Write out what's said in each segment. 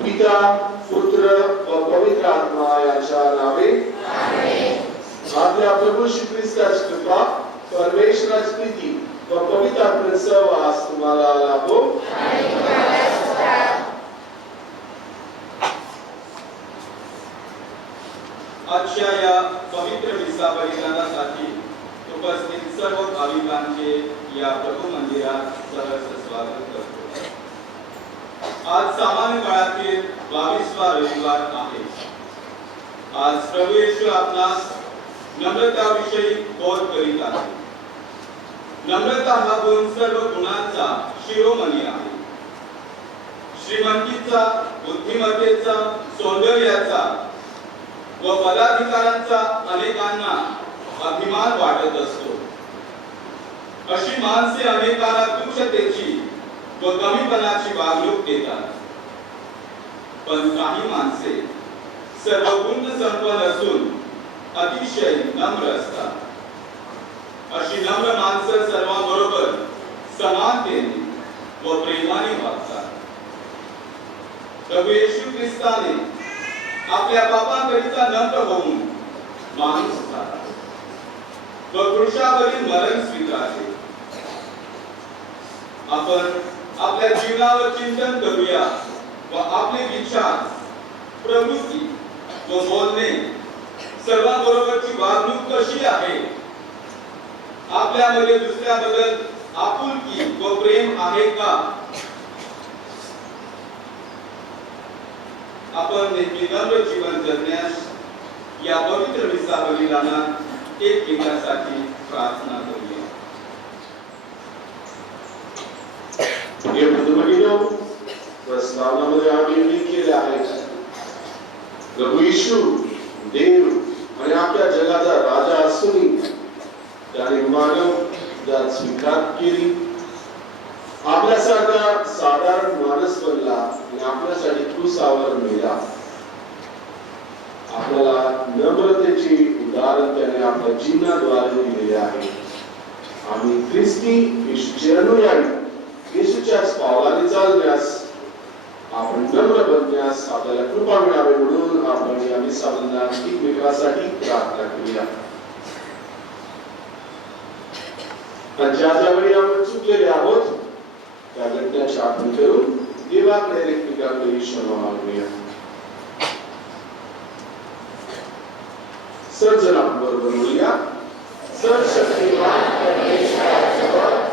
पिता पुत्र व पवित्र आत्मा यांच्या नावे आपल्या प्रभू श्री ख्रिस्ताची कृपा परमेश्वराची प्रीती व पवित्र आत्म्याचा सहवास तुम्हाला लाभो. आजच्या या पवित्र मिसा बलिदानासाठी उपस्थित सर्व भाविकांचे या प्रभू मंदिरात सहर्ष स्वागत करतो. आज सामान्य काळातील 22वा रविवार आहे. आज प्रभू येशू आपणास नम्रताविषयी बोध करीत आहे. नम्रता हा गुण सर्व गुणांचा शिरोमणी आहे. श्रीमंतीचा, बुद्धिमत्तेचा, सौंदर्याचा व पदाधिकारांचा अनेकांना अभिमान वाटत असतो. अशी माणसे अनेकांना तुच्छतेची व कमीपणाची वागणूक देतात. पण काही माणसे सर्व गुण संपन्न असून अतिशय नम्र असतात. अशी नम्र माणसं सर्वांबरोबर समानतेने व प्रेमाने वागतात. प्रभू येशू ख्रिस्ताने आपल्या पापांकरिता नम्र होऊन माणूस झाला व क्रूसावरील मरण स्वीकारले. आपण आपल्या जीवनावर चिंतन करूया व आपले विचार, प्रवृत्ती व बोलणे सर्वांबरोबरची वागणूक कशी आहे, आपल्यामध्ये दुसऱ्याबद्दल आपुलकी व प्रेम आहे का, आपण नेहमी नम्र जीवन जगण्यास या पवित्र मिसा बलिदानात एकमेकांसाठी प्रार्थना करूया. हे बंधू प्रस्तावनामध्ये आम्ही उल्लेख केले आहे. प्रभू येशू देव आणि आपल्या जगाचा राजा असूनही त्याने मानव जात स्वीकार केली. आपल्यासारखा साधारण माणूस बनला आणि आपल्यासाठी क्रूसावर मेला. आपल्याला नम्रतेचे उदाहरण त्याने आपल्या जीवनाद्वारे दिलेले आहे. आम्ही ख्रिस्ती येशूचे अनुयायी येशूच्याच पावलाने चालण्यास, आपण नम्र बनण्यास आपल्याला कृपा मिळावी म्हणून आपण या मिसा बलिदानात एकमेकांसाठी प्रार्थना करूया. ज्या वेळी आपण चुकलेले आहोत त्या घटनेची आठवण करून देवाकडे एकमेकांकडे क्षमा मागूया. सर्वजण आपण बरोबर बोलूया. सर्वशक्तिमान परमेश्वराजवळ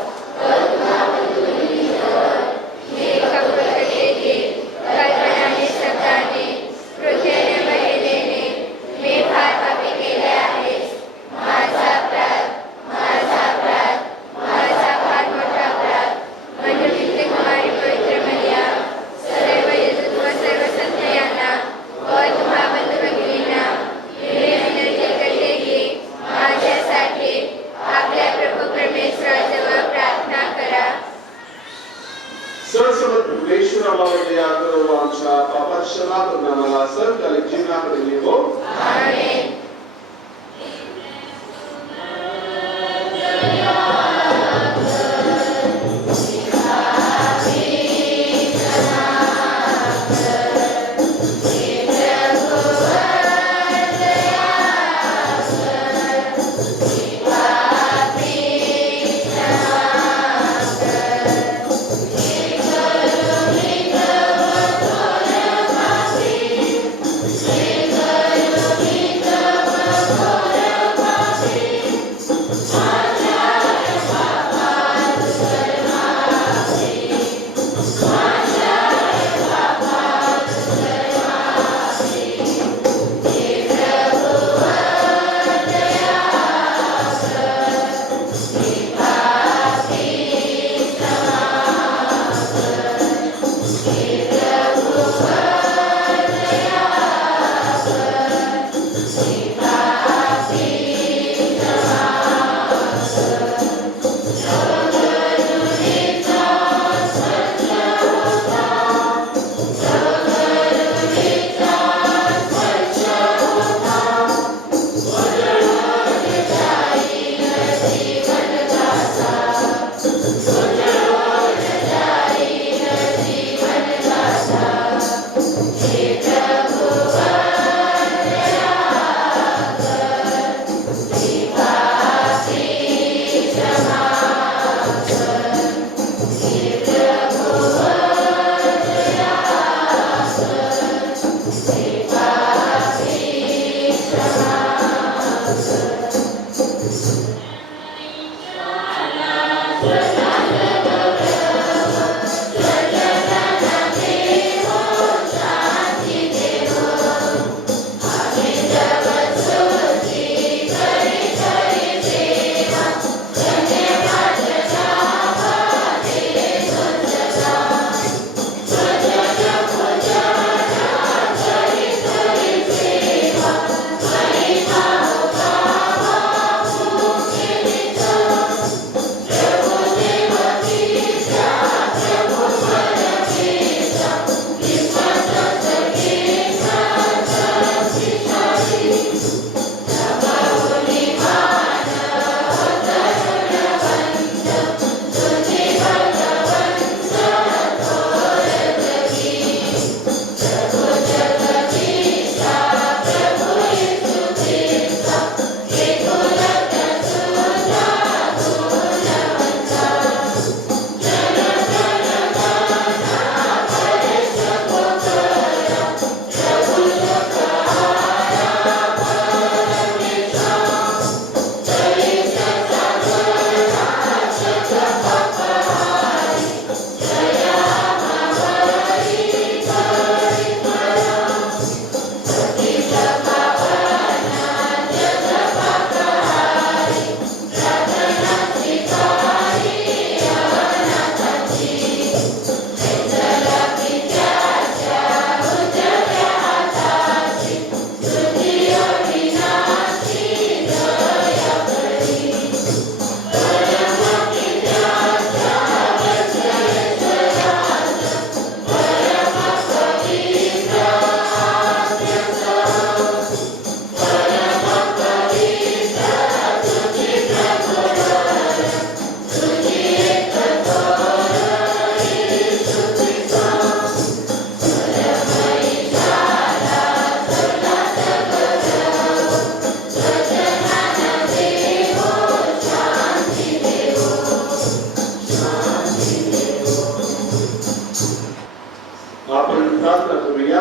आपण प्रार्थना करूया.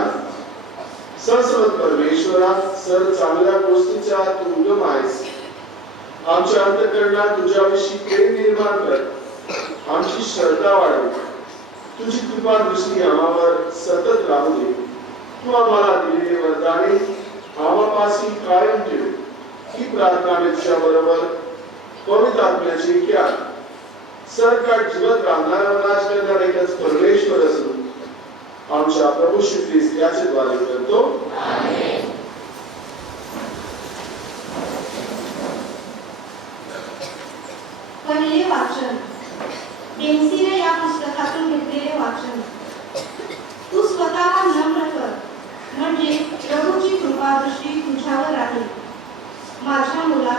सर्वस्व परमेश्वरा, सर चांगल्या गोष्टीचा तू उगम आहेस. आमच्या अंतःकरणात तुझ्याविषयी प्रेम निर्माण कर. आमची श्रद्धा वाढव. तुझी कृपा दृष्टी आम्हावर सतत राहू दे. तू आम्हाला दिलेले वरदाने आम्हापाशी कायम ठेव. ही प्रार्थना आमच्या बरोबर पवित्र आत्म्याची क्या सरकार जीवत राहणारा राज करणारा एकच परमेश्वर असून आमच्या प्रभू श्री ख्रिस्त याचे द्वारे करतो. आमेन. पहिले वाचन. डेन्सीने या पुस्तकातून घेतलेले वाचन. तू स्वतःला नम्र कर, म्हणजे प्रभूची कृपा दृष्टी तुझ्यावर राहील. माझ्या मुला,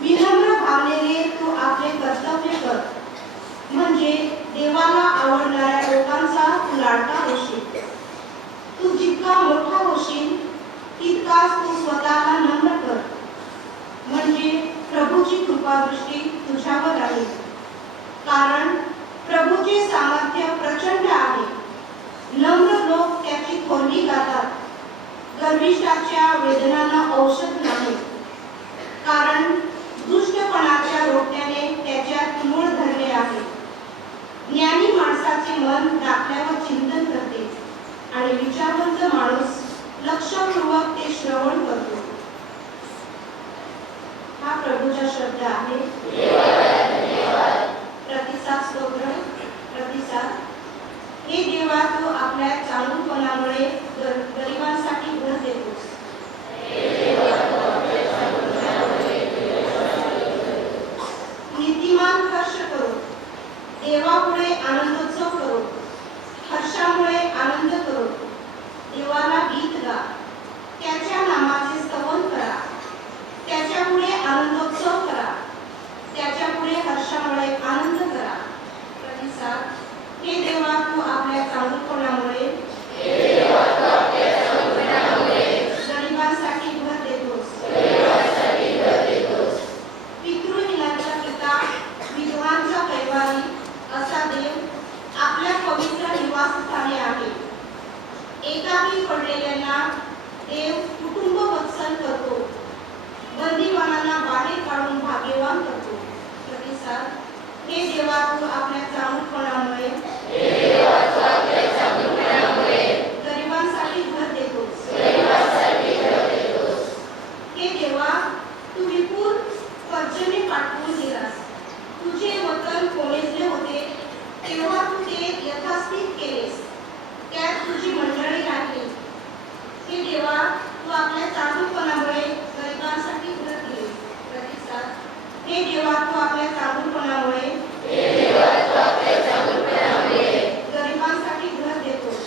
विनम्र भावनेने तू आपले कर्तव्य कर, म्हणजे देवाला आवडणाऱ्या लोकांचा तू लाडका होशील. तू जितका मोठा होशील तितकाच तू स्वतःला नम्र कर, म्हणजे प्रभूची कृपा दृष्टी तुझ्यावर राहील. कारण प्रभूचे सामर्थ्य प्रचंड आहे. नम्र लोक त्याची थोरली गातात. गर्विष्ठाच्या वेदनांना औषध नाही, कारण दुष्टपणाच्या रोट्याने त्याच्यात मूळ धरले आहे. ज्ञानी माणसाचे मन दाखल्यावर चिंतन करते आणि विचारवंत माणूस लक्षपूर्वक ते श्रवण करतो. हा प्रभूचा शब्द आहे. प्रतिसाद स्तोत्र. प्रतिसाद. हे देवा, तू आपल्या चांगुलपणामुळे गरिबांसाठी घर देतोस. नीतिमान हर्ष करो, देवापुढे आनंदोत्सव करो. हर्षामुळे आनंद करो, देवाला गीत गा. त्याच्या नामाचे स्तवन करा, त्याच्यापुढे आनंदोत्सव करा, त्याच्यापुढे हर्षामुळे आनंद करा. प्रतिसाद. हे देवा, तू आपल्या चांगुलपणामुळे गरिबांसाठी घर देतोस. पितृहीनांचा पिता, विधवांचा कैवारी असा देव आपल्या पवित्र निवासस्थानी आहे. एकाकी पडलेल्यांना देव कुटुंब वत्सल करतो. बंदीवानांना बाहेर काढून भाग्यवान करतो. प्रतिसाद. हे देवा, तू आपल्या चांगुलपणामुळे गरिबांसाठी घर देतोस. हे देवा, तू विपुल पर्जन्य पाठवून दिलास. तुझे वतन कोमेजले होते तेव्हा तू ते यथास्थित केलेस. त्यात तुझी मंडळी राहिली. हे देवा, तू आपल्या चांगुलपणामुळे गरिबांसाठी घर केलेस. प्रतिसाद. हे देवा, तू आपल्या चांगुलपणामुळे गरिबांसाठी घर देतोस.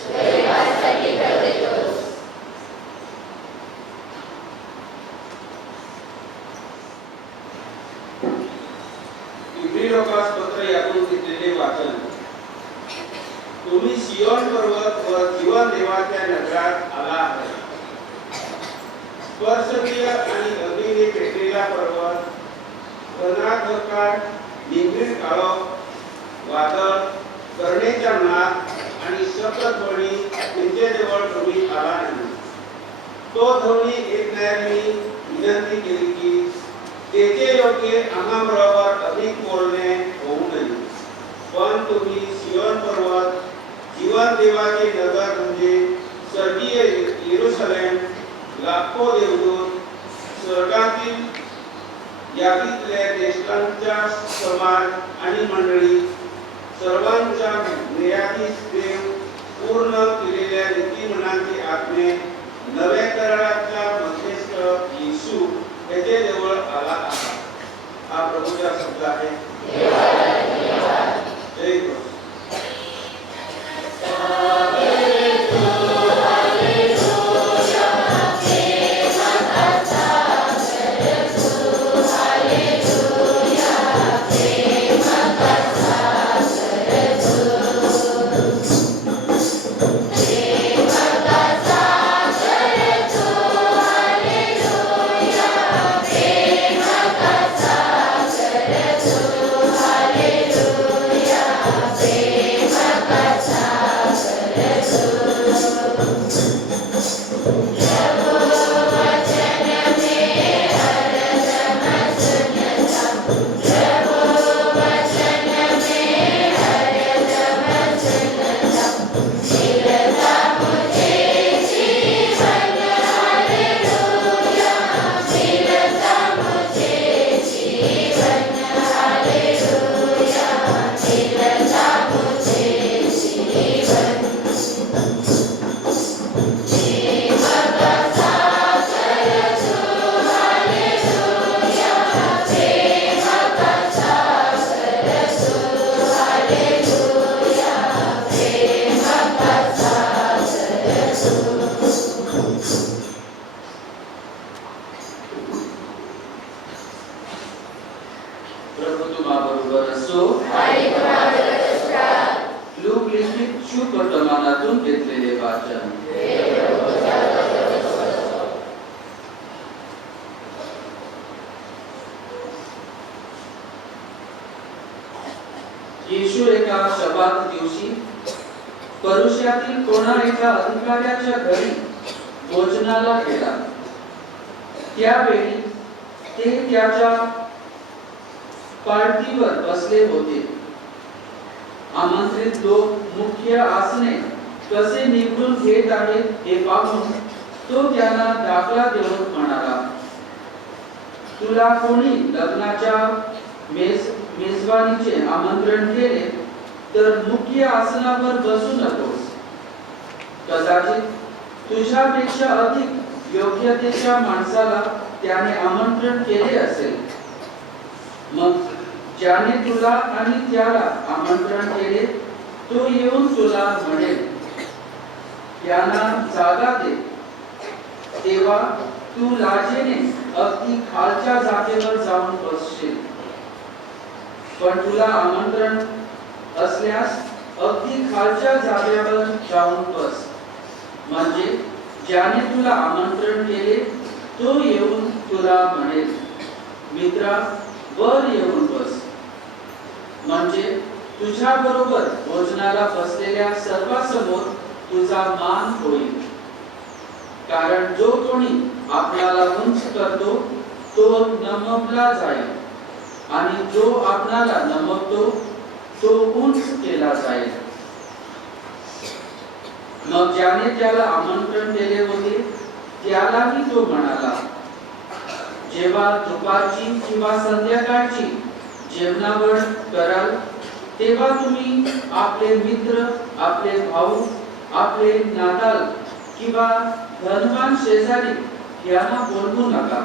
इब्री लोकांस पत्र यातून घेतलेले वाचन. तुम्ही सियोन पर्वत व जीवन देवाच्या नगरात आला आहात. स्पर्शनीय आणि अग्नीने पेटलेला पर्वत, घनाघकाट, निंगीत काळोख, वादळ, करणेच्या नाद आणि शब्दध्वनी त्यांच्याजवळ तुम्ही आला नाही. तो ध्वनी ऐकणाऱ्यांनी विनंती केली की त्याचे योग्य आम्हाबरोबर अधिक बोलणे होऊ नये. पण तुम्ही सियोन पर्वत, जीवन देवाचे नगर म्हणजे स्वर्गीय येरुशलेम, लाखो देवदूत, स्वर्गातील यादीतल्या देशांच्या समाज आणि मंडळी, सर्वांच्या न्यायाधीश देव, पूर्ण केलेल्या नीतिमनांचे आत्मे, नव्या कराराच्या मध्यस्थ येशू याच्याजवळ आला आहे. हा प्रभूचा शब्द आहे. जय प्रभू. Hallelujah. प्रभु तुम्हाबरोबर असो. लूक लिखित शुभ वर्तमानातून घेतलेले वाचन. येशू एका शब्दात दिवशी परुष्यातील कोणा एका अधिकाऱ्याच्या घरी भोजनाला गेला. त्यावेळी ते त्याच्या पार्टीवर बसले होते. आमंत्रित लोक मुख्य आसने कसे निवडून घेत आहेत हे पाहून तो त्यांना दाखला देऊन म्हणाला, तुला कोणी लग्नाच्या मेजवानीचे आमंत्रण केले तर मुख्य आसनावर बसू नकोस. कदाचित तुझ्यापेक्षा अधिक योग्यतेच्या माणसाला त्याने आमंत्रण केले असेल. मग ज्याने तुला आणि त्याला आमंत्रण केले तो येऊन तुला म्हणेल, यांना जागा दे. तेव्हा तू लाजेने अगदी खालच्या जागेवर जाऊन बसशील. पण तुला आमंत्रण असल्यास अगदी खालच्या जागेवर जाऊन बस, म्हणजे ज्याने तुला आमंत्रण केले तो येऊन तुला म्हणेल, मित्रा वर येऊन बस. म्हणजे तुझ्या बरोबर भोजनाला बसलेल्या सर्वांसमोर तुझा मान होईल. कारण जो कोणी आपणाला उंच करतो तो नमवला जाईल, आणि जो आपणाला नमवतो तो उंच केला जाईल. मग ज्याने त्याला आमंत्रण दिले होते त्यालाही तो म्हणाला, जेव्हा दुपारची किंवा संध्याकाळची जेवणावळ कराल तेव्हा तुम्ही आपले मित्र, आपले भाऊ, आपले नाताल किंवा धनवान शेजारी यांना बोलवू नका.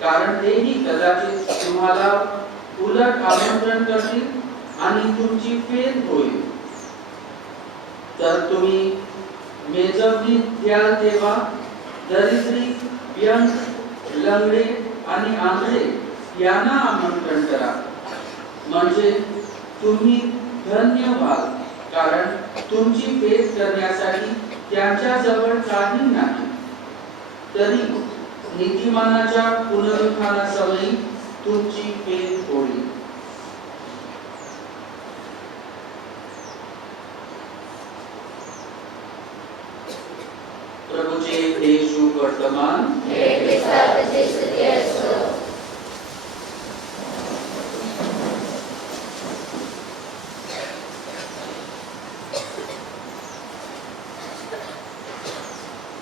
कारण तेही कदाचित तुम्हाला उलट आमंत्रण करतील आणि तुमची फेद होईल. तर तुम्ही मेजवणी द्याल तेव्हा दरिद्री, व्यंग, लंगडे आणि आंधळे यांना आमंत्रण करा, म्हणजे तुम्ही धन्य व्हाल. कारण तुमची फेद करण्यासाठी त्यांच्या जवळ काही नाही. तरी नीतिमानाच्या पुनरुत्थानासमयी तुमची फेद होईल. प्रभूचे हे शुभ वर्तमान.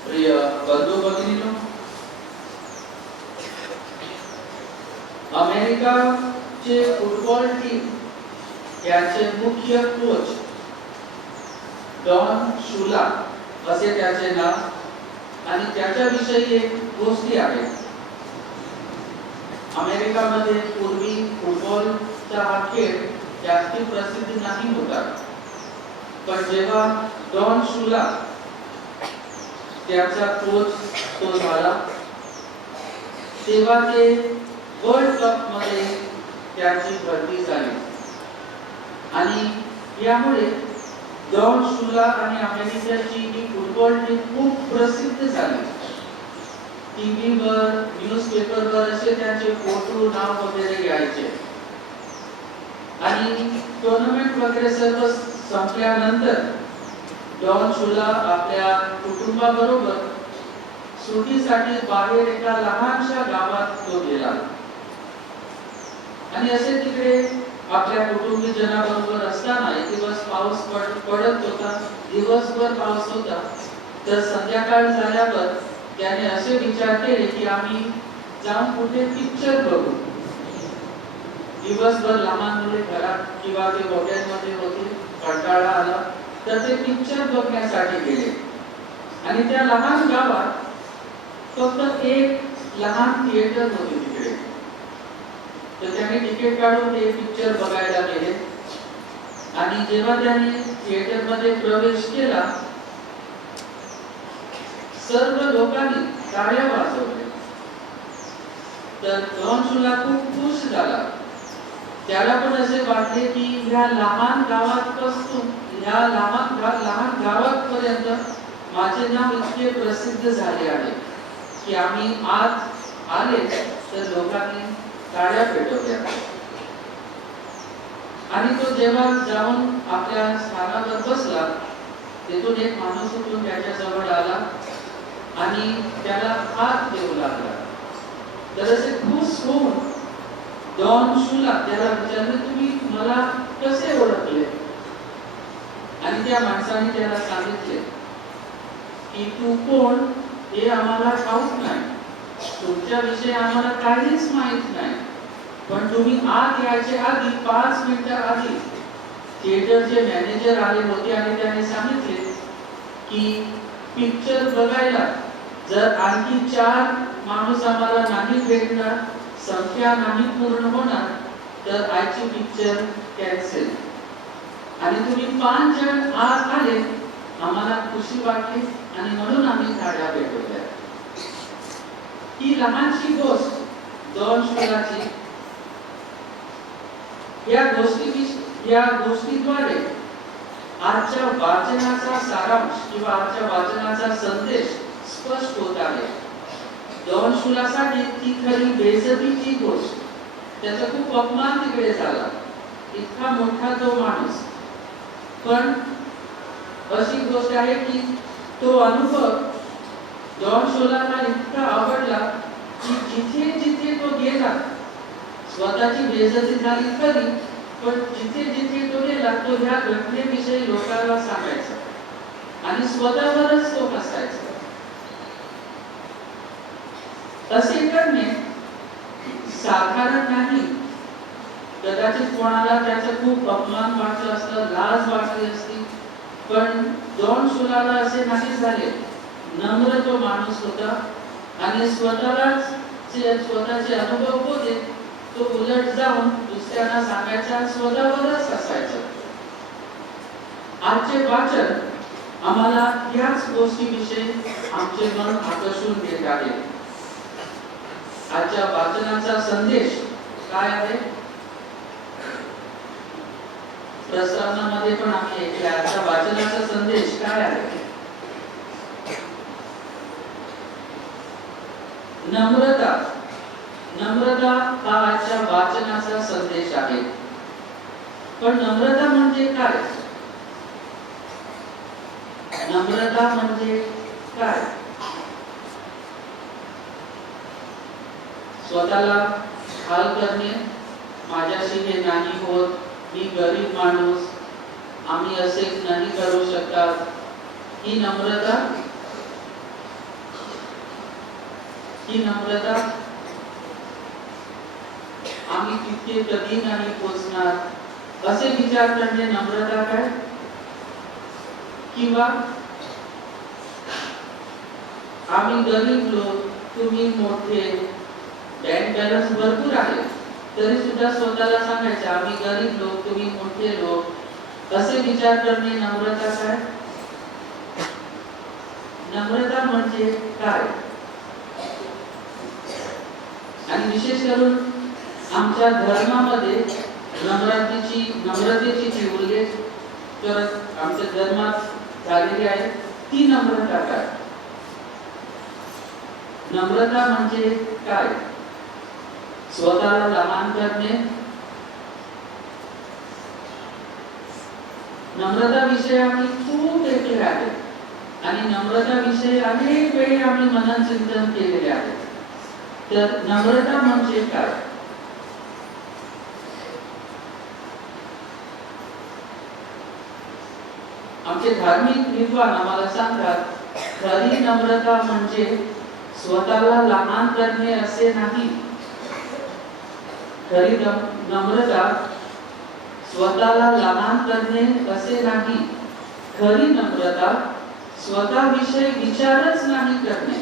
प्रिय बंधू भगिनींनो, अमेरिकाचे फुटबॉल टीम याचे मुख्य कोच डॉन शुला असे त्याचे नाव, आणि त्याच्याविषयी एक गोष्टी आहे. अमेरिकामध्ये पूर्वी फुटबॉलचा हा खेळ जास्त प्रसिद्ध नाही होता. पण जेव्हा डॉन शुला त्याचा कोच तो झाला तेव्हा ते वर्ल्ड कप मध्ये त्याची भरती झाली. आणि यामुळे डॉन शुला आणि अमेरिकेची ही फुटबॉल टीम खूप प्रसिद्ध झाली. टीव्हीवर, न्यूजपेपरवर असे त्यांचे फोटो, नाव वगैरे यायचे. आणि टुर्नामेंट वगैरे सर्व संपल्यानंतर डॉन शुला आपल्या कुटुंबाबरोबर सुट्टीसाठी बाहेर एका लहानशा गावात तो गेला आणि असे तिकडे आपल्या कुटुंबीजनाबरोबर असताना एक दिवस पाऊस पडत होता, दिवसभर पाऊस होता. तर संध्याकाळ झाल्यावर त्याने असे विचार केले की आम्ही जाऊन कुठे पिक्चर बघू. दिवसभर लहान मुले घरात किंवा ते हॉटेलमध्ये होते, कंटाळा आला तर ते पिक्चर बघण्यासाठी गेले. आणि त्या लहान गावात फक्त एक लहान थिएटर होते तिकडे. तर त्याने तिकीट काढून ते पिक्चर बघायला गेले. आणि जेव्हा त्याने थिएटर मध्ये प्रवेश केला, सर्व लोकांनी टाळ्या वाजवल्या. तर जॉन शुला खूप खुश झाला. त्याला पण असे वाटले की ह्या लहान गावापासून ह्या लहान गावापर्यंत माझे नाव इतके प्रसिद्ध झाले आहे की आम्ही आज आले तर लोकांनी टाळ्या पेटवल्या. आणि तो जेव्हा जाऊन आपल्या स्थानावर बसला, तेथून एक माणूस उठून त्याच्या जवळ आला आणि त्याला हात देऊ लागला. तर असे खुश होऊन जॉन शुला त्याला विचारले, तुम्ही मला कसे ओळखले? आणि त्या माणसाने त्याला सांगितले की तू कोण हे आम्हाला ठाऊक नाही, तुमच्याविषयी आम्हाला काहीच माहित नाही, पण तुम्ही आत यायच्या आधी 5 मिनिटं आधी थिएटरचे मॅनेजर आले होते आणि त्याने सांगितले की पिक्चर बघायला जर आणखी 4 माणूस आम्हाला नाही भेटणार, संख्या नाही पूर्ण होणार, तर आजची पिक्चर कॅन्सल. आणि तुम्ही 5 जण आत आले, आम्हाला खुशी वाटली आणि म्हणून आम्ही टाळ्या पेटवल्या. ही लहानशी गोष्ट जॉन शुलाची. या गोष्टीद्वारे आजच्या वाचनाचा सारांश किंवा आजच्या वाचनाचा संदेश स्पष्ट होत आहे. जॉन शुलासाठी ती खरी बेइज्जतीची गोष्ट. त्याचा खूप अपमान तिकडे झाला, इतका मोठा तो माणूस. पण अशी गोष्ट आहे की तो अनुभव जॉन शुलाला इतका आवडला की जिथे जिथे तो गेला, स्वतःची बेइज्जती झाली खरी, पण जिथे जिथे तो गेला तो ह्या घटनेविषयी लोकांना सांगायचा आणि स्वतःवरच तो हसायचा. असे करणे साधारण नाही. कदाचित कोणाला त्याचा खूप अपमान वाटला असता, लाज वाटली असती, पण जॉन शुलाला असे नाही झाले. नम्र तो माणूस होता आणि स्वतःचे अनुभव होते तो उलट जाऊन दुसऱ्यांना सांगायचा, स्वतःवरच हसायचा. आजचे वाचन आम्हाला याच गोष्टीविषयी आमचे मन आकर्षून घेत आहे. आजच्या वाचनाचा संदेश काय आहे? प्रस्तावनामध्ये पण आम्ही ऐकले. आजच्या वाचनाचा संदेश काय आहे? नम्रता. नम्रता हा आजच्या वाचनाचा संदेश आहे. पण नम्रता म्हणजे काय? नम्रता म्हणजे काय? स्वतःला हाल करणे, माझ्याशी हे नाही होत, मी गरीब माणूस, आम्ही असे नाही करू शकत, ही नम्रता. ही नम्रता. आम्ही तिथे कधी नाही पोचणार असे विचार करणे नम्रता काय? किंवा आम्ही गरीब लोक, तुम्ही मोठे, बँक बॅलन्स भरपूर आहे, तरी सुद्धा स्वतःला सांगायचे आम्ही गरीब लोक, तुम्ही मोठे लोक, असे विचार करणे नम्रता काय? नम्रता म्हणजे काय? आणि विशेष करून आमच्या धर्मामध्ये नम्रतेची जी उल्लेख करत आमच्या धर्मात झालेली आहे, ती नम्रता काय? नम्रता म्हणजे काय? स्वतःला लहान करणे. नम्रता विषय आम्ही खूप ऐकले आहे आणि नम्रताविषयी अनेक वेळी आम्ही मनन चिंतन केलेले आहे. तर नम्रता म्हणजे काय? आमचे धार्मिक विद्वान आम्हाला सांगतात, खरी नम्रता म्हणजे स्वतःला लहान करणे असे नाही. खरी नम्रता स्वतःला लहान करणे असे नाही. खरी नम्रता स्वतःविषयी विचारच नाही करणे.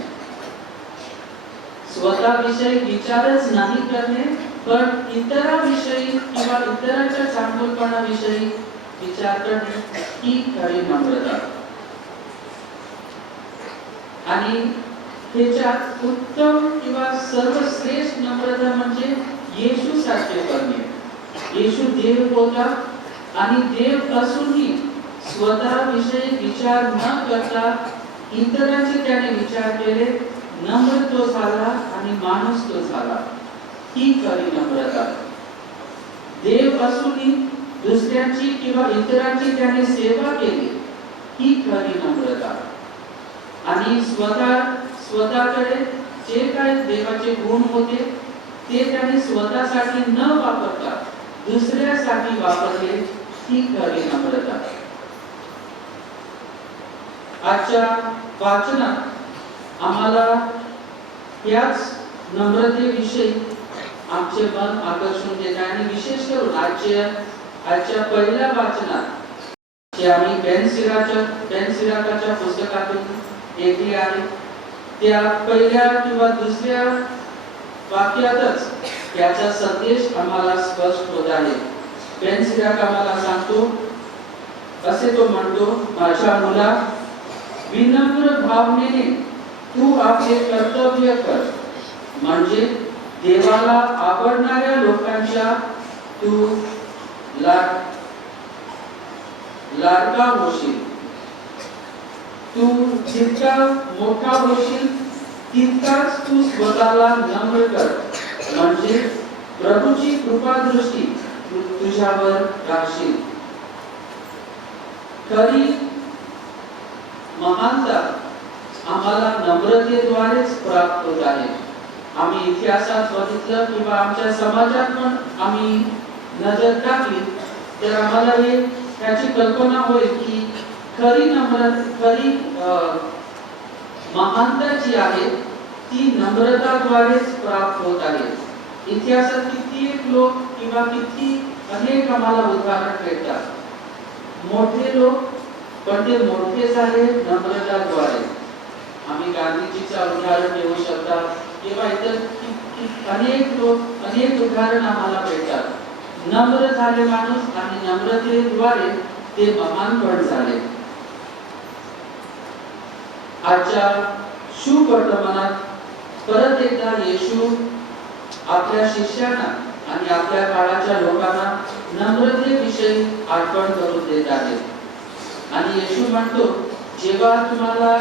स्वतःविषयी विचारच नाही करणे, पण इतरांविषयी किंवा इतरांच्या चांगुलपणाविषयी विचार करणे ही खरी नम्रता. आणि त्याच्यात उत्तम किंवा सर्वश्रेष्ठ नम्रता म्हणजे येशू सारखे करणे. येशू देव होता आणि देव असूनही स्वतःविषयी विचार न करता इतरांचे त्याने विचार केले. नम्र तो झाला आणि माणूस तो झाला. ही खरी नम्रता. देव असूनही दुसऱ्यांची किंवा इतरांची त्याने सेवा केली. ही खरी नम्रता. आणि स्वतःकडे जे काही देवाचे गुण होते ते त्याने स्वतःसाठी न वापरता दुसऱ्यासाठी वापरले. ही खरी नम्रता. आजच्या वाचनात आम्हाला याच नम्रतेविषयी आमचे मन आकर्षून देत आहे. आणि विशेष करून आजच्या पहिल्या वाचनात जे आम्ही बेन सिराकाच्या पुस्तकातून ऐकले आहे, त्या पहिल्या किंवा दुसऱ्या वाक्यातच याचा संदेश आम्हाला स्पष्ट होत आहे. बेन सिराक आम्हाला सांगतो, असे तो म्हणतो, माझ्या मुला, विनम्र भावनेने तू आपले कर्तव्य कर, म्हणजे देवाला आवडणाऱ्या लोकांच्या तू लाडका होशील. तू जितका मोठा होशील तितकाच तू स्वतःला नम्र कर, म्हणजे प्रभूची कृपादृष्टी तुझ्यावर राहशील. खरी महानता आम्हाला नम्रतेद्वारेच प्राप्त होत आहे. आम्ही इतिहासात बघितलं किंवा आमच्या समाजात पण आम्ही नजर टाकली तर आम्हाला त्याची कल्पना होईल की खरी महानता जी आहे ती नम्रताद्वारेच प्राप्त होत आहे. इतिहासात कित्येक लोक किंवा अनेक आम्हाला उदाहरण भेटतात. मोठे लोक पण ते मोठे झाले नम्रताद्वारे. आम्ही गांधीजीचा उदाहरण देऊ शकता किंवा इतर अनेक उदाहरण आम्हाला भेटतात. नम्र झाले माणूस आणि नम्रतेद्वारे ते महान पण झाले. आजच्या शुभ वर्तमानात परत एकदा येशू आपल्या शिष्यांना आणि आपल्या काळाच्या लोकांना नम्रतेविषयी आठवण करून देत आहे. आणि येशू म्हणतो, जेव्हा तुम्हाला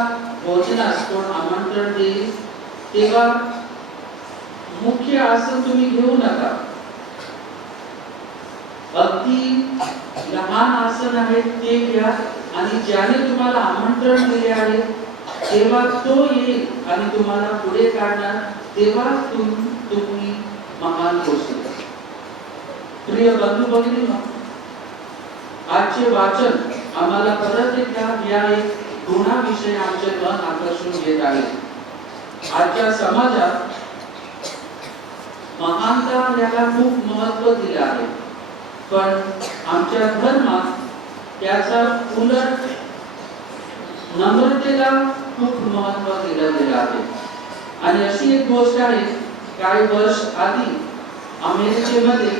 भोजनास कोण आमंत्रण देईल तेव्हा मुख्य आसन तुम्ही घेऊ नका. अगदी लहान आसन आहे ते घ्या आणि ज्याने तुम्हाला आमंत्रण दिले आहे तेव्हा तो येईल आणि तुम्हाला पुढे काढणार, तेव्हा तुम्ही महान होशील. प्रिय बंधू भगिनींनो, आजचे वाचन आम्हाला परत एकदा या एक गुणाविषयी आमचे मन आकर्षून घेत आहे. आजच्या समाजात महानता याला खूप महत्त्व दिले आहे, पण आमच्या धर्मात त्याचा उलट नम्रतेला खूप महत्त्व दिलं गेलं आहे. आणि अशी एक गोष्ट आहे, काही वर्ष आधी अमेरिकेमध्ये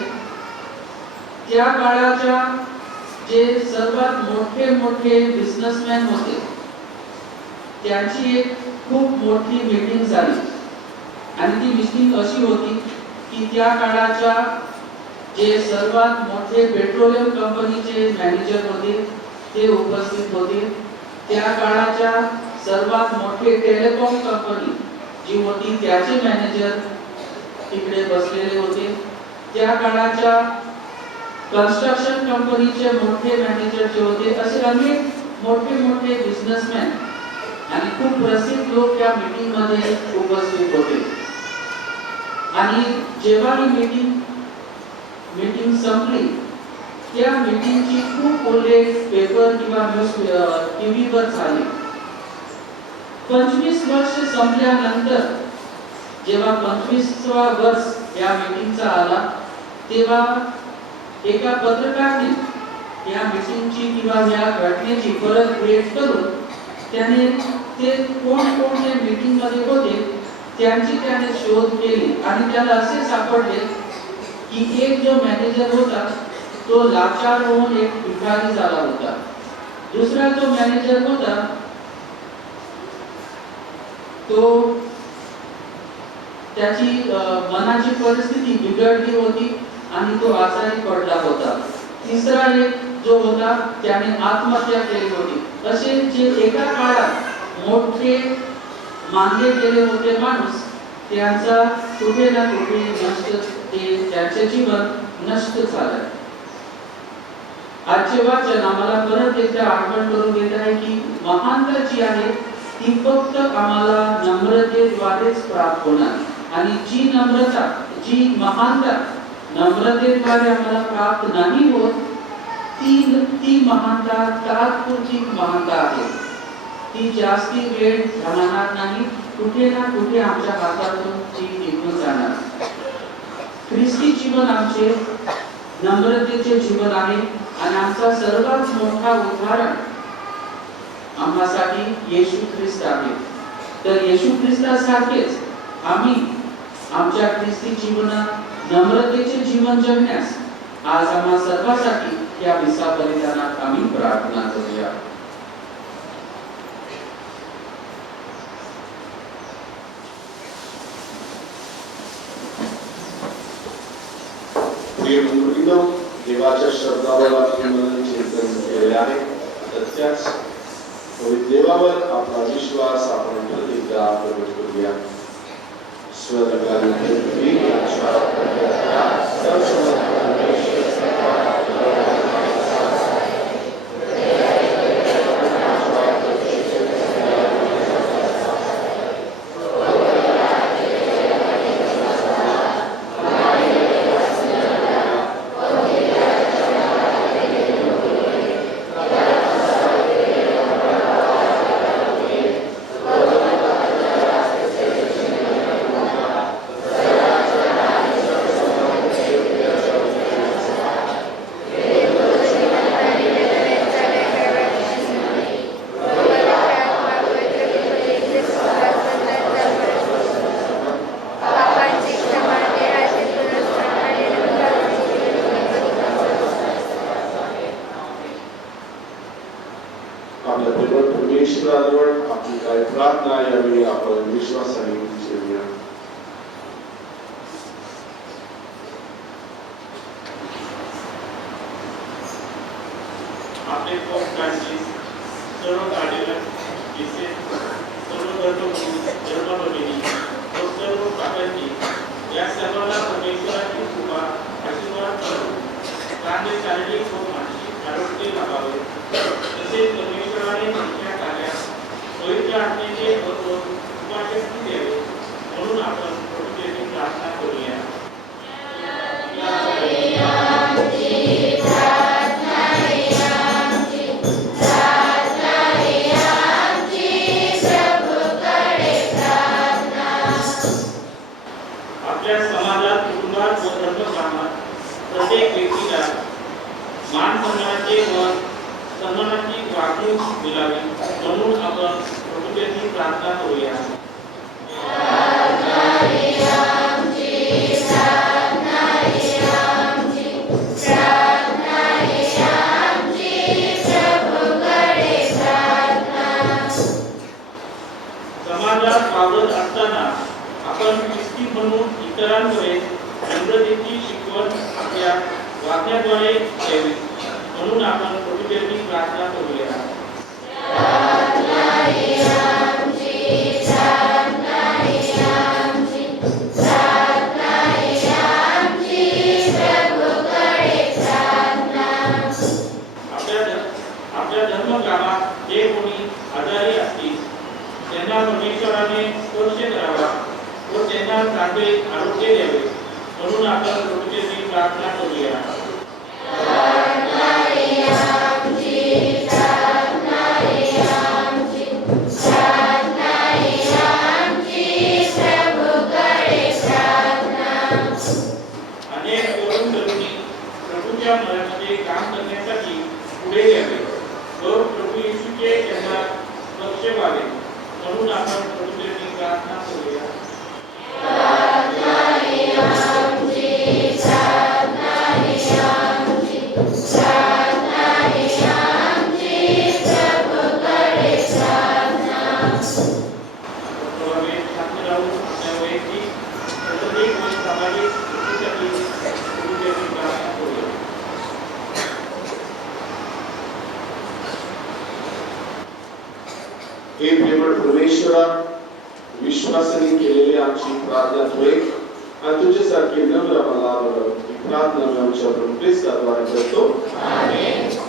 त्या काळाच्या जे सर्वात मोठे बिझनेसमॅन होते त्यांची एक खूप मोठी मीटिंग झाली. आणि ती मीटिंग अशी होती की त्या काळाच्या जे सर्वात मोठे पेट्रोलियम कंपनीचे मॅनेजर होते ते उपस्थित होते. त्या काळाच्या सर्वात मोठे टेलिकॉम कंपनी जी होती त्याचे मॅनेजर तिकडे बसलेले होते. त्या काळाच्या कन्स्ट्रक्शन कंपनीचे मोठे मॅनेजर जे होते, असे अनेक मोठे बिझनेसमॅन आणि खूप प्रसिद्ध लोक त्या मीटिंग मध्ये उपस्थित होते. आणि जेव्हा ही मीटिंग संपली, त्या मीटिंगची खूप उल्लेख पेपर किंवा न्यूज टीव्ही वर झाले. 25 वर्ष संपल्यानंतर जेव्हा 25वा वर्ष या मीटिंगचा आला, तेव्हा एका पत्रकाराने या मीटिंगची किंवा या घटनेची परत भेट करून त्याने ते कोण या मीटिंग मध्ये होते त्यांची त्याने शोध केली आणि त्याला असे सापडले की एक जो मॅनेजर होता तो लाचार होऊन एक भिकारी झाला होता. दुसरा जो मॅनेजर होता तो त्याची मनाची परिस्थिती बिघडली होती आणि तो आजारी पडला होता. तिसरा एक जो होता त्याने आत्महत्या केली होती. असे जे एका काळात मोठे मानले गेले होते माणूस, त्यांचा कुठे ना कुठे त्यांचे जीवन नष्ट झालं. आजचे वाचन आम्हाला परत एकदा आठवण करून देत आहे की महानता जी आहे ती फक्त आम्हाला नम्रतेद्वारेच प्राप्त होणार आणि जी महानता नम्रतेद्वारे आम्हाला प्राप्त नाही होत ती महानता तात्पुरती महानता आहे. ती जास्ती वेळ राहणार नाही, कुठे ना कुठे आमच्या हातातून ती निघून जाणार. ख्रिस्ती जीवन आमचे नम्रतेचे जीवन आहे आणि आमचा सर्वात मोठा उदाहरण आम्हासाठी येशू ख्रिस्त आहे. तर येशू ख्रिस्तासारखेच आम्ही आमच्या ख्रिस्ती जीवनात नम्रतेचे जीवन जगण्यास आज आम्हा सर्वांसाठी या विसा बलिदानात आम्ही प्रार्थना करूया. प्रिय मंडळींनो, देवाच्या शब्दावर आपण मनन चिंतन केले आहे. तर त्याच पवित्र देवावर आपला विश्वास आपण परत एकदा प्रकट करूया. स्वर्गातील पित्याच्या परमेश्वराजवळ आपली काय प्रार्थना यावेळी आपण विश्वासाने विचारूया. आपले पोप फ्रान्सिस, सर्व कार्डिनल, सर्व धर्मगुरू, व सर्व पापांनी या सर्वांना परमेश्वराची कृपा आशीर्वाद करून चांगले शारीरिक व मानसिक आरोग्य लाभावे. तसेच परमेश्वराने त्यांच्या कार्यात पवित्र आत्म्याचे व कृपाशक्ती द्यावे म्हणून आपण प्रभूची प्रार्थना करूया. आपल्या समाजात, कुटुंबात व धर्मकामात प्रत्येक व्यक्तीला मान सन्मानाची वागणूक मिळावी म्हणून आपण प्रभूची प्रार्थना करूया. समाजात वावरत असताना आपण ख्रिस्ती म्हणून इतरांकडे नम्रतेची शिकवण आपल्या वागण्याद्वारे द्यावी म्हणून आपण प्रभूची प्रार्थना करूया. आपल्या धर्मकामात जे कोणी आजारी असतील परमेश्वराने स्पर्श करावा व त्यांना चांगले आरोग्य द्यावे म्हणून आपण प्रभूची प्रार्थना करूया. अनेक तरुण तरुणी प्रभूच्या मनामध्ये काम करण्यासाठी पुढे यावे व प्रभू येशूचे त्यांना लक्ष व्हावे म्हणून आपण प्रभूची प्रार्थना करूया. हे प्रेमळ परमेश्वरा, विश्वासाने केलेली आमची प्रार्थना तू ऐक आणि तुझ्यासारखी नम्र मला ही प्रार्थना मी आमच्या प्रभू ख्रिस्ताद्वारे करतो. आमेन.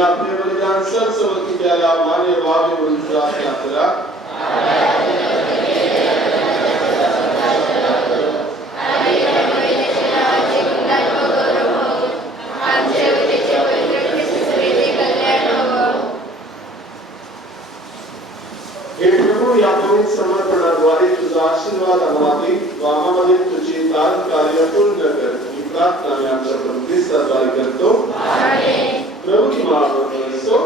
अपने बलिदान सर्वस्वी द्यायला मान्य व्हावे म्हणून प्रार्थना करा. हे प्रभू, या पवित्र समर्पणाद्वारे तुझा आशीर्वाद आम्हाला दे व आम्हामध्ये तुझे दान कार्य पूर्ण कर. ही प्रार्थना मी आमच्या प्रभू ख्रिस्ताद्वारे करतो. आमेन. प्रभू की महान असो.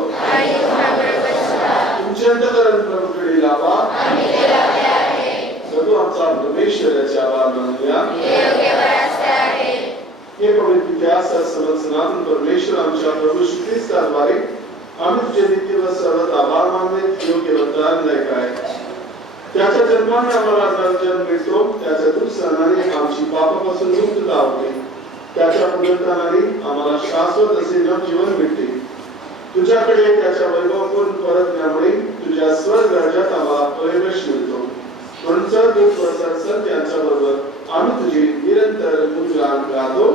तुमचे अंतःकरण प्रभूकडे लावा. प्रभू आमचा परमेश्वराचे आभार मानूया. हे पवित्र इतिहास सनातन परमेश्वर आमच्या प्रभू श्री ख्रिस्ताद्वारे आम्ही तुझे नित्य व सर्वत आभार मानणे योग्य वरदान लायक आहे. त्याच्या जन्माने आम्हाला जन्म मिळतो. त्याच्या दुःख सहनाने आमची पापापासून मुक्तता होते. त्याच्या पुनरुत्थानाने आम्हाला शाश्वत असे नवजीवन मिळते. तुझ्याकडे त्याच्या वैभवपूर्ण परतण्यामुळे तुझ्या स्वर्ग राज्यात आम्हाला प्रवेश मिळतो. म्हणून सर्व प्रसन्न यांच्या बरोबर आम्ही तुझे निरंतर गुणगान गातो.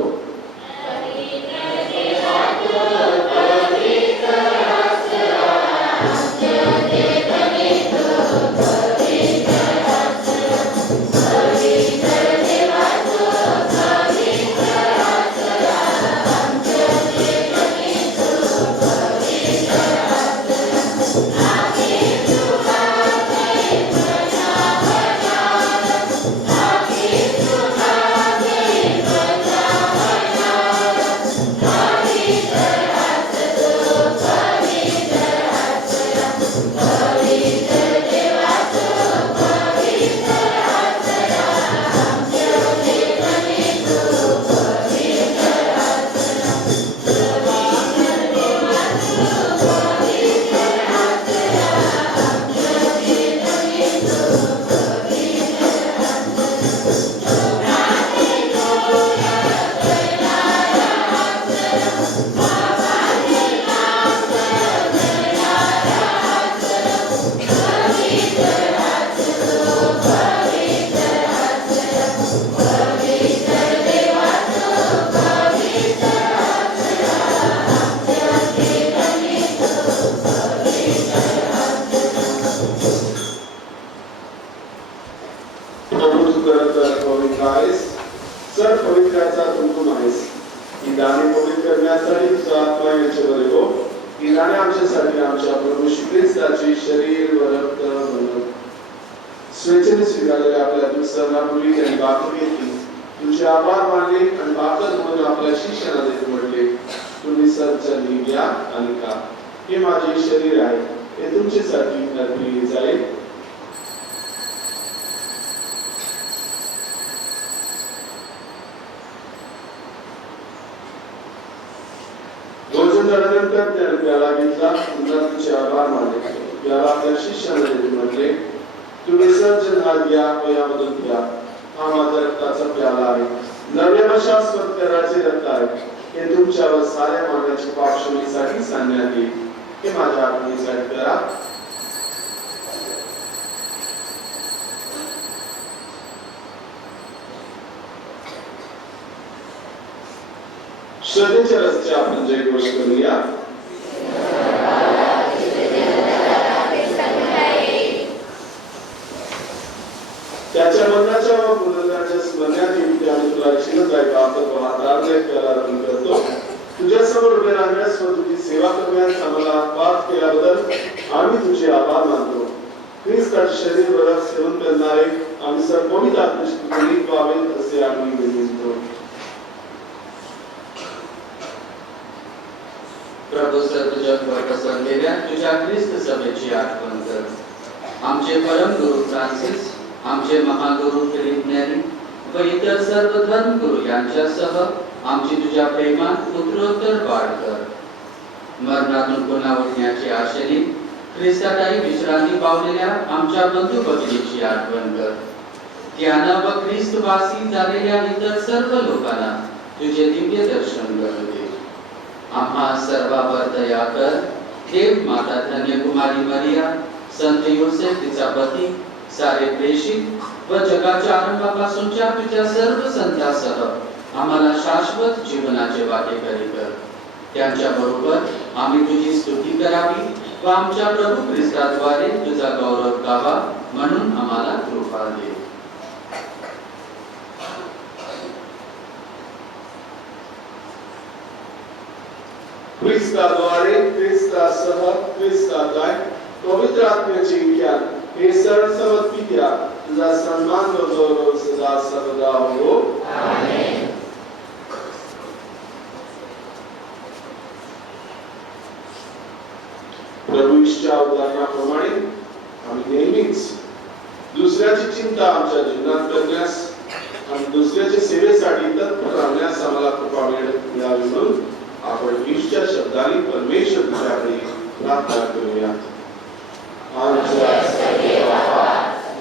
Amen. रूपांतरित करण्यासाठी तुझा आत्मा यांच्यावर हो की त्याने आमच्यासाठी आमच्या प्रभू श्री ख्रिस्ताचे शरीर व रक्त बनवून स्वेच्छेने स्वीकारलेल्या आपल्या दुसऱ्यांपूर्वी त्यांनी भाकर घेतली, तुझे आभार मानले आणि भाकर म्हणून आपल्या शिष्यांना देत म्हटले, तुम्ही सर्वजण घ्या आणि खा, हे माझे शरीर आहे, हे तुमच्यासाठी अर्पले जाईल. भोजन झाल्यानंतर त्याने प्याला घेतला, पुन्हा तुझे आभार मानले, प्याला आपल्या शिष्यांना देत म्हटले, तुम्ही सर्वजण हा घ्या व यामधून घ्या, हा माझ्या रक्ताचा प्याला आहे, नव्या व शाश्वत कराराचे रक्त आहे, हे तुमच्या व साऱ्या मानवाच्या पापक्षमेसाठी सांगण्यात येईल, हे माझ्या आठवणीसाठी करा. श्रद्धेच्या रस्त्या आपण जयघोष करूया. त्याच्या मरणाच्या व पुनरुत्थानाच्या स्मरणात येऊन आम्ही तुला शिवताय प्रार्थना हाताळण्यात त्याला अर्पण करतो. तुझ्या समोर उभे राहण्यास व तुझी सेवा करण्यास आम्हाला पाठ केल्याबद्दल आम्ही तुझे आभार मानतो. ख्रिस्ताचे शरीर व रक्त सेवन करणारे आम्ही सर्व पवित्र आत्म्याशी व्हावे असे आम्ही विनंतो. प्रभू सर्व जगभर पसरलेल्या तुझ्या ख्रिस्त सभेची आठवण कर. आमचे परम गुरु फ्रान्सिस, आमचे महागुरु फिलिप नेरी व इतर सर्व धर्मगुरु यांच्यासह आमची तुझ्या प्रेमात उत्तरोत्तर वाढ कर. मरणातून पुन्हा उठण्याची आशेने ख्रिस्ताताई विश्रांती पावलेल्या आमच्या बंधू भगिनीची आठवण कर. त्यानं व ख्रिस्तवासी झालेल्या इतर सर्व लोकांना तुझे दिव्य दर्शन करू दे. आम्हा सर्वांवर दया कर. देव माता धन्य कुमारी मरिया, संत योसेफ तिचा पती, सारे प्रेषित व जगाच्या आरंभापासूनच्या तुझ्या सर्व संतांसह आम्हाला शाश्वत जीवनाचे वाटेकरी कर. त्यांच्या बरोबर आम्ही तुझी स्तुती करावी व आमच्या प्रभू ख्रिस्ताद्वारे तुझा गौरव गावा म्हणून आम्हाला कृपा दे. ख्रिस्ताद्वारे, ख्रिस्तासह, ख्रिस्ताद्वारे पवित्र आत्म्याचे ज्ञान हे सर्व समर्पित द्या. तुझा सन्मान व गौरव सदा सर्वदा हो. आमेन. प्रभू ईश्वराच्या उदाहरणाप्रमाणे आम्ही नेहमीच दुसऱ्याची चिंता आमच्या जीवनात करण्यास आणि दुसऱ्याच्या सेवेसाठी तत्पर राहण्यास आम्हाला कृपा मिळावी म्हणून आपण ईश्वराच्या शब्दाने परमेश्वर तुझ्याकडे प्रार्थना करूया. आमच्या देवा,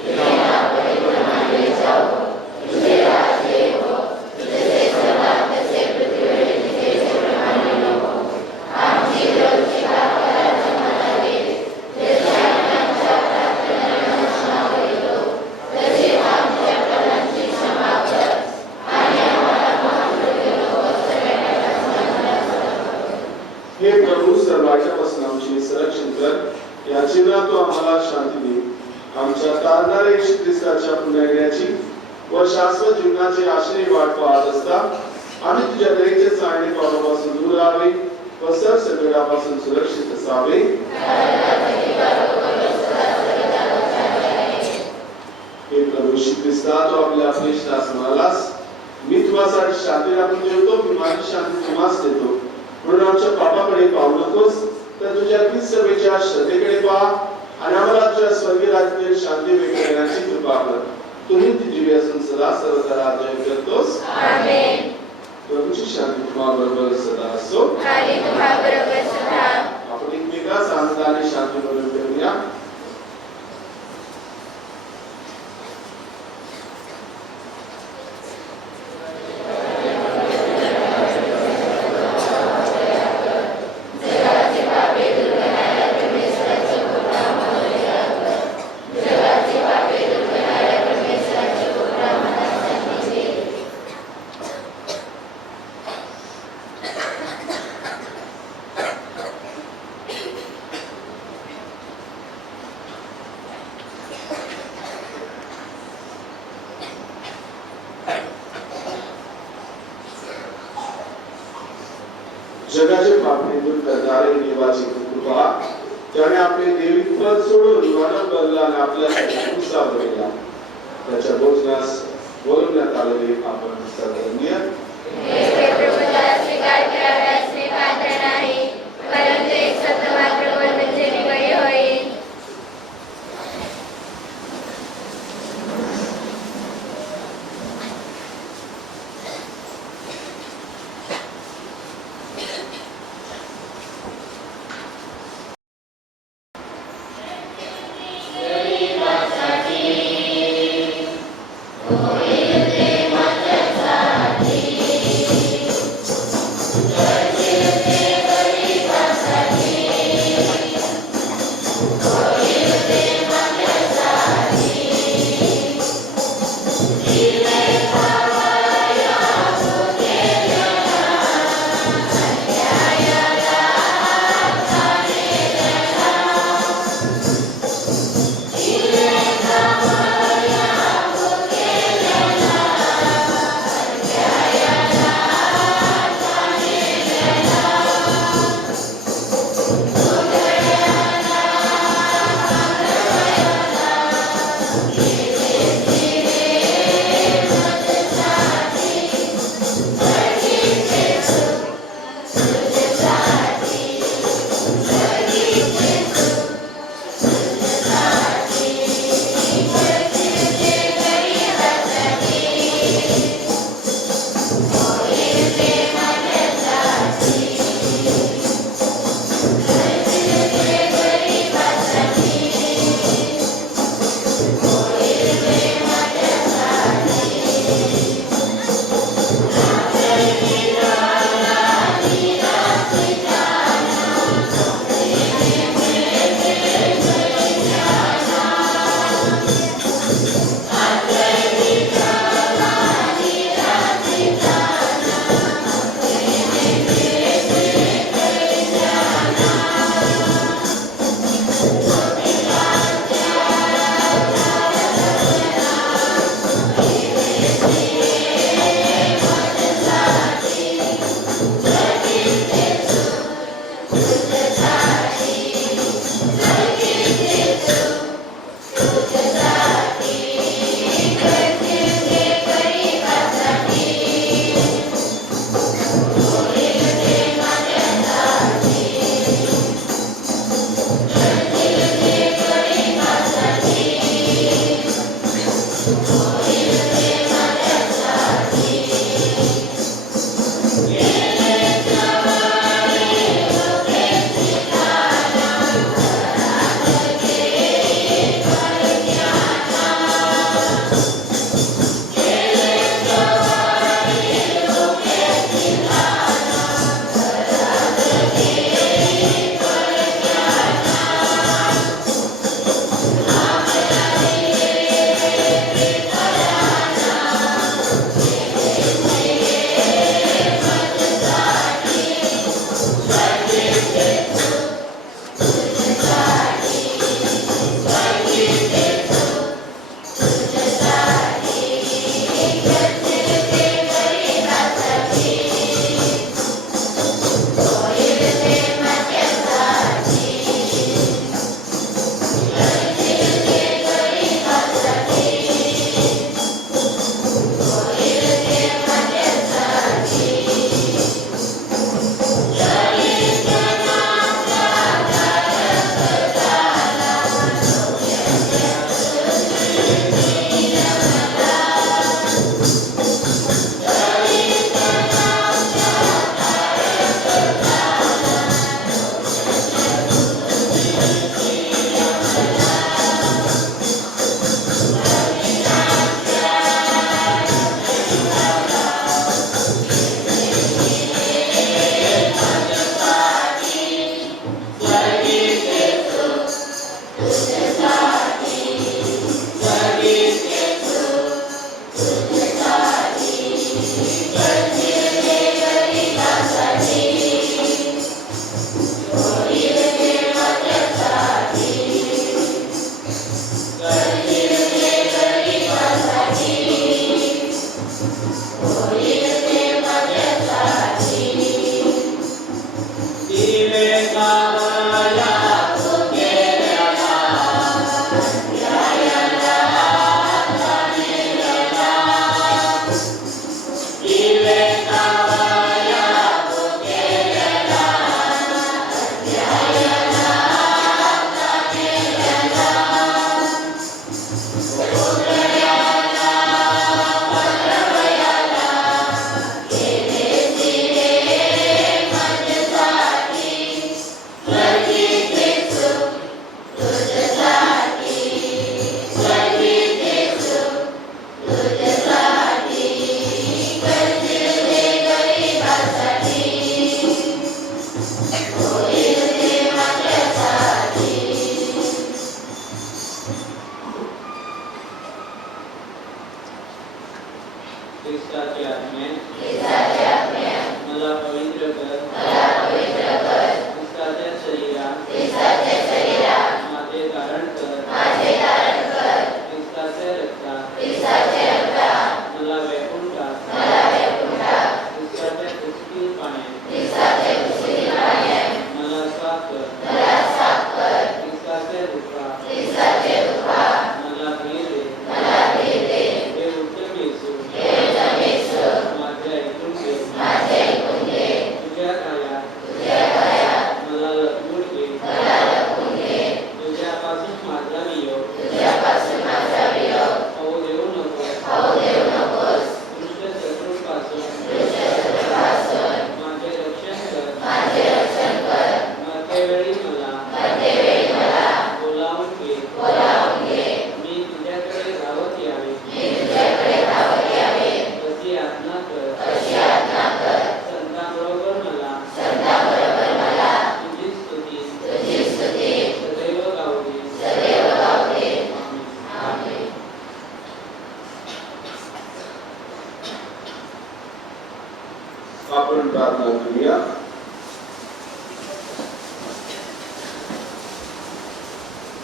तुझे नाव परिपूर्ण मानले जावो, तुझे राज्य येवो, जसे स्वर्गात तसे पृथ्वीवर तिथे प्रमाणे हो. आमची रोजची भाकर आज आम्हाला दे, जसे आम्ही आमच्या प्रार्थनांना क्षमा करीतो, तसे आमच्या अपराधांची क्षमा कर, आणि आम्हाला महाप्रभू नको हे प्रभू सर्वांच्यापासून आमचे संरक्षण कर. या जीवनात तू आम्हाला शांती दे. आमच्या तारणाऱ्या येशू ख्रिस्ताच्या पुन्हा येण्याची व शाश्वत जीवनाची आशेने वाट पाहत असता आम्ही तुझ्या दयेच्या चाळणी पावलापासून दूर राहावे व सर्व संकटापासून सुरक्षित असावे. हे प्रभू श्री ख्रिस्ता, तू आपल्या अपेक्षास म्हणालास, मी तुझ्यासाठी शांती राखून ठेवतो, मी माझी शांती तुम्हास देतो. म्हणून आमच्या पापाकडे पाहू नकोस, तर तुझ्या ख्रिस्त सभेच्या श्रद्धेकडे पहा आणि आम्हाला तुझ्या स्वर्गीय राज्यात शांती मिळवण्याची कृपा कर. तुम्ही ती जीवी असून सदा सर्वदा राज्य करतोस. आमेन. प्रभूची शांती तुम्हाबरोबर सदा असो. आणि तुम्हाबरोबर सदा. आपण एकमेकांस आनंदाने शांती बरोबर करूया. जगाचे पापे दूर करणारे देवाची कृपा, त्याने आपले देवी पद सोडून मानव बनला आणि आपल्यासाठी क्रूसला बळीला. त्याच्या भोजनास बोलवण्यात आलेले आपण सर्वज्ञ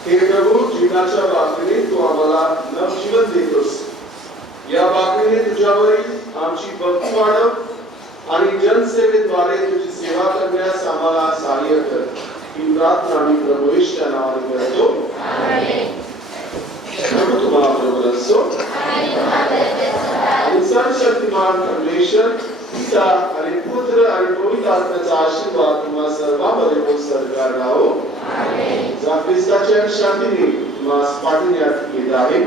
हे प्रभू, जीवनाच्या भाकरीने तू आम्हाला नवजीवन देतोस. या भाकरीने तुझ्यावरील आमची भक्ती वाढव आणि जनसेवेद्वारे तुझी सेवा करण्यास आम्हाला सहाय्य कर. ही प्रार्थना आम्ही प्रभू येशूच्या नावाने करतो. प्रभू तुम्हाला बरोबर असो. आणि सर्वशक्तिमान परमेश्वर, पिता आणि पुत्र आणि पवित्र आत्म्याचा आशीर्वाद तुम्हा सर्वांवर संस्कार राहो. जा ख्रिस्ताच्या शांतीने तुम्हाला पाठविण्यात येत आहे.